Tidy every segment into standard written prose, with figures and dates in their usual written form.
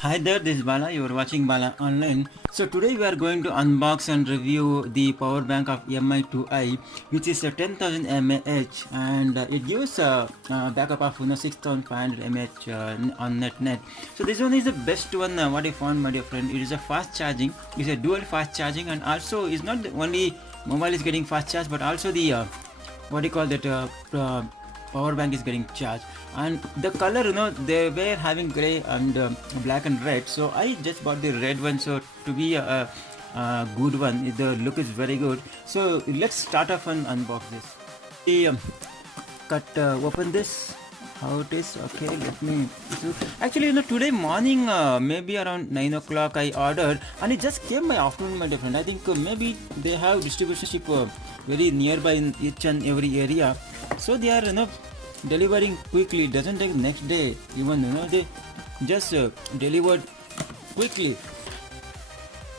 Hi there, this is Bala. You are watching Bala Online. So today we are going to unbox and review the power bank of Mi2i, which is a 10,000 mAh, and it gives a backup of 6,500 mAh on net. So this one is the best one. What I found, my dear friend, it is a fast charging. It's a dual fast charging, and also it's not the only mobile is getting fast charge, but also the what do you call that? Power bank is getting charged, and the color, they were having gray and black and red, so I just bought the red one, so to be a good one, the look is very good. So let's start off and unbox this. The cut open this, how it is. Okay, let me. So actually, today morning, maybe around 9 o'clock, I ordered, and it just came by afternoon, my dear friend. I think maybe they have distribution ship very nearby in each and every area, so they are delivering quickly. It doesn't take next day even, they just delivered quickly.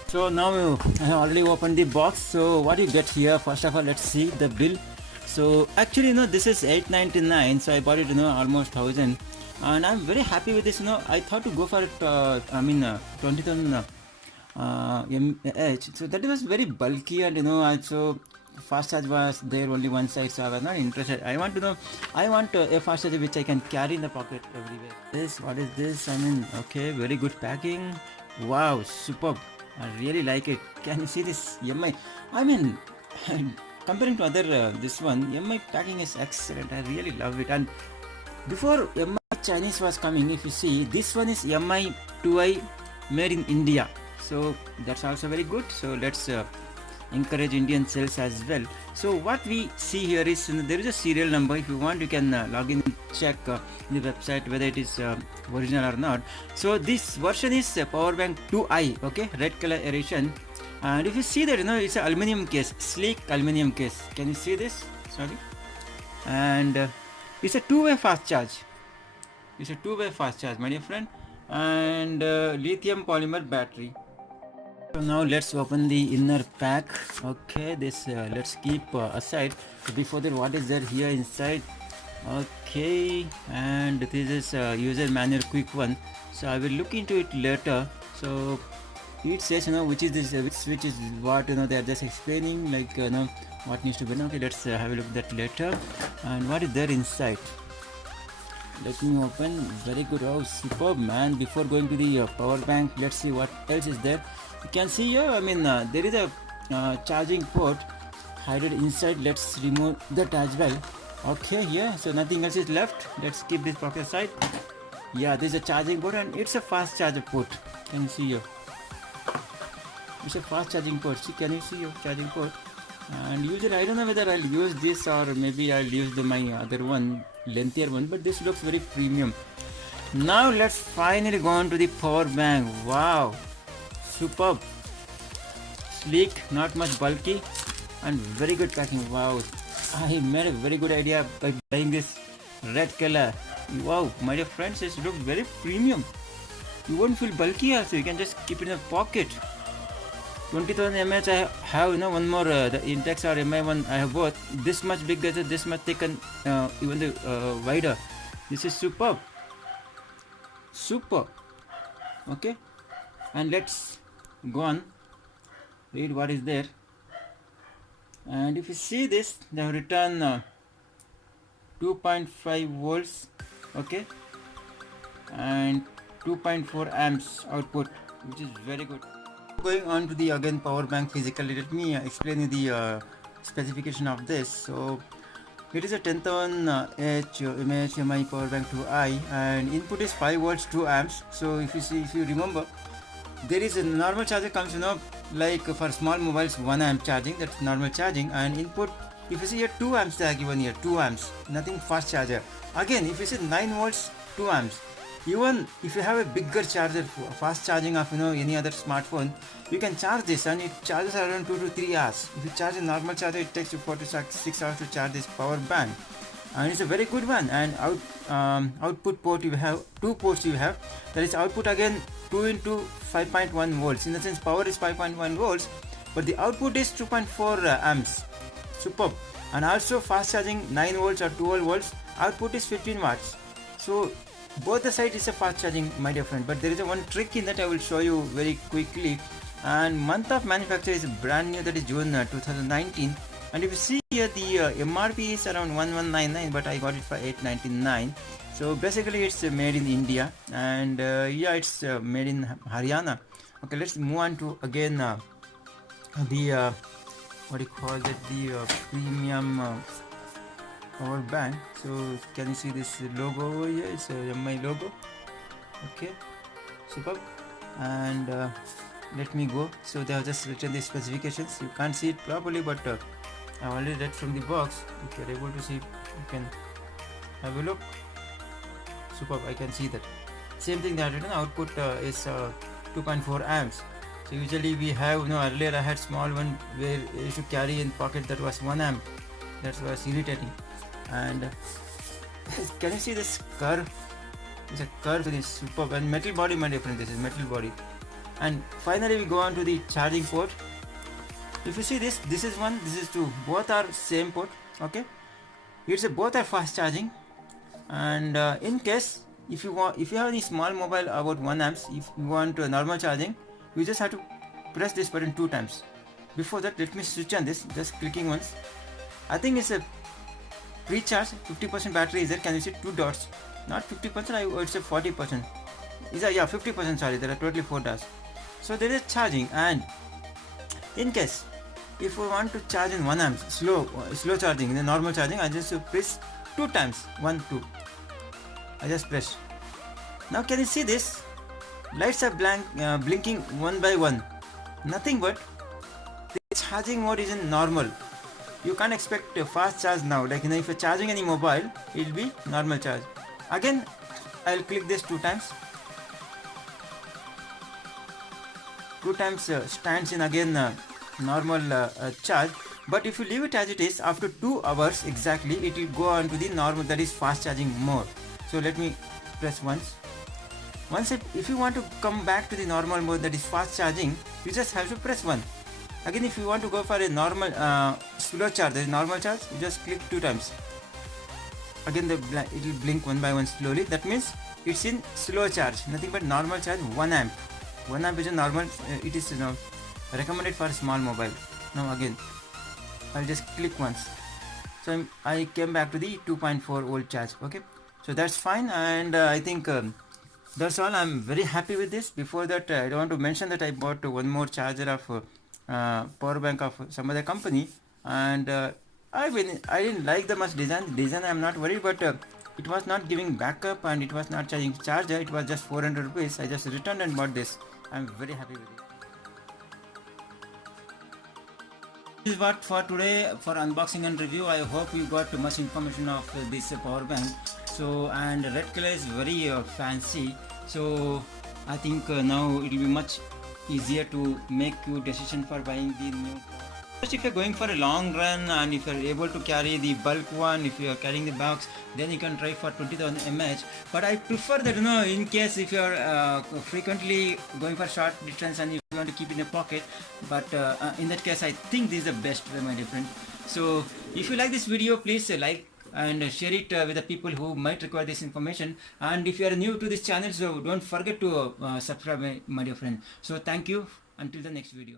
So now I have already opened the box. So what you get here, first of all, let's see the bill. So actually, this is $8.99, so I bought it, almost 1,000, and I'm very happy with this. I thought to go for it, 20,000 mAh. So that was very bulky, and also fast charge was there only one side, so I was not interested. I want a fast charger which I can carry in the pocket everywhere. What is this? Okay, very good packing. Wow, superb. I really like it. Can you see this Mi? Comparing to other this one, Mi packing is excellent. I really love it. And before Mi Chinese was coming, if you see, this one is Mi2i made in India. So that's also very good. So let's encourage Indian sales as well. So what we see here is there is a serial number. If you want, you can log in and check the website whether it is original or not. So this version is Powerbank 2i, okay, red color edition. And if you see that, it's an aluminum case, sleek aluminum case. Can you see this? Sorry. And it's a two-way fast charge. It's a two-way fast charge, my dear friend. And lithium polymer battery. So now let's open the inner pack. Okay, this let's keep aside. Before that, what is there here inside? Okay, and this is user manual quick one, so I will look into it later. So it says which is this, which switch is what, they are just explaining, like what needs to be done. Okay, let's have a look at that later. And what is there inside? Let me open. Very good. Oh, superb, man. Before going to the power bank, let's see what else is there. You can see here, there is a charging port hidden inside. Let's remove that as well. Okay, yeah, so nothing else is left. Let's keep this pocket aside. Yeah, this is a charging port, and it's a fast charger port. Can you see here? It's a fast charging port. See, can you see your charging port? And usually I don't know whether I'll use this or maybe I'll use my other one, lengthier one, but this looks very premium. Now let's finally go on to the power bank. Wow, superb, sleek, not much bulky, and very good packing. Wow, I made a very good idea by buying this red color. Wow, my dear friends, this looks very premium. You won't feel bulky also. You can just keep it in a pocket. 20,000 mAh. I have one more the Intex or Mi one. I have both. This much bigger, this much thick, and even the wider. This is superb. Super. Okay, and let's go on. Read what is there. And if you see this, they have written 2.5 volts. Okay, and 2.4 amps output, which is very good. Going on to the again power bank physically, let me explain you the specification of this. So it is a 10,000 mAh Mi power bank 2i, and input is 5 volts 2 amps. So if you remember, there is a normal charger comes like for small mobiles 1 amp charging, that's normal charging, and input, if you see here 2 amps they are given here, 2 amps, nothing fast charger. Again, if you see 9 volts 2 amps, even if you have a bigger charger, fast charging of any other smartphone, you can charge this, and it charges around 2 to 3 hours. If you charge a normal charger, it takes you 4 to 6 hours to charge this power bank, and it's a very good one. And output port, you have 2 ports. You have, that is output again 2 into 5.1 volts. In the sense, power is 5.1 volts, but the output is 2.4 amps. Superb. And also fast charging 9 volts or 12 volts. Output is 15 watts. So both the side is a fast charging, my dear friend, but there is a one trick in that I will show you very quickly. And month of manufacture is brand new, that is June 2019. And if you see here, the MRP is around 1199, but I got it for 899. So basically it's made in India, and yeah, it's made in Haryana. Okay, let's move on to again the what do you call it, the premium power bank. So can you see this logo over here? It's a MI logo. Okay, superb. And let me go. So they have just written the specifications. You can't see it properly, but I already read from the box. If you're able to see, you can have a look. Superb, I can see that. Same thing they have written, output is 2.4 amps. So usually we have, earlier I had small one where I used to carry in pocket, that was 1 amp. That was irritating. And can you see this curve? It's a curve to this, superb. And metal body, my dear friend, this is metal body. And finally we go on to the charging port. If you see this is one, this is two, both are same port. Okay, it's both are fast charging. And in case if you have any small mobile about 1 amps, if you want normal charging, you just have to press this button 2 times. Before that, let me switch on this, just clicking once. I think it's a pre-charge, 50% battery is there. Can you see 2 dots? Not 50%, I would say 40%. Yeah, 50%, sorry, there are totally 4 dots. So there is charging. And in case if we want to charge in 1 amp, slow charging, the normal charging, I just press 2 times, 1 2, I just press. Now can you see this? Lights are blinking one by one. Nothing but the charging mode is in normal. You can't expect a fast charge now. Like if you're charging any mobile, it will be normal charge. Again, I'll click this 2 times. 2 times stands in again normal charge. But if you leave it as it is, after 2 hours exactly, it will go on to the normal, that is fast charging mode. So let me press once. If you want to come back to the normal mode, that is fast charging, you just have to press 1. Again, if you want to go for a normal slow charge, that is normal charge, you just click 2 times. Again, it will blink one by one slowly. That means it's in slow charge, nothing but normal charge, 1 amp. 1 amp is a normal, it is recommended for small mobile. Now again, I'll just click once. So I came back to the 2.4 volt charge. Okay, so that's fine. And I think that's all. I'm very happy with this. Before that, I want to mention that I bought one more charger of power bank of some other company, and I didn't like the much design. I'm not worried, but it was not giving backup and it was not charging charger. It was just 400 rupees. I just returned and bought this. I'm very happy with it. This is what for today for unboxing and review. I hope you got much information of this power bank. So, and red color is very fancy. So I think now it will be much easier to make your decision for buying the new. Just if you're going for a long run and if you're able to carry the bulk one, if you are carrying the box, then you can try for 20,000 mAh. But I prefer that in case if you are frequently going for short distance and if you want to keep it in a pocket, but in that case I think this is the best way, my dear friend. So if you like this video, please like and share it with the people who might require this information. And if you are new to this channel, so don't forget to subscribe, my dear friend. So thank you, until the next video.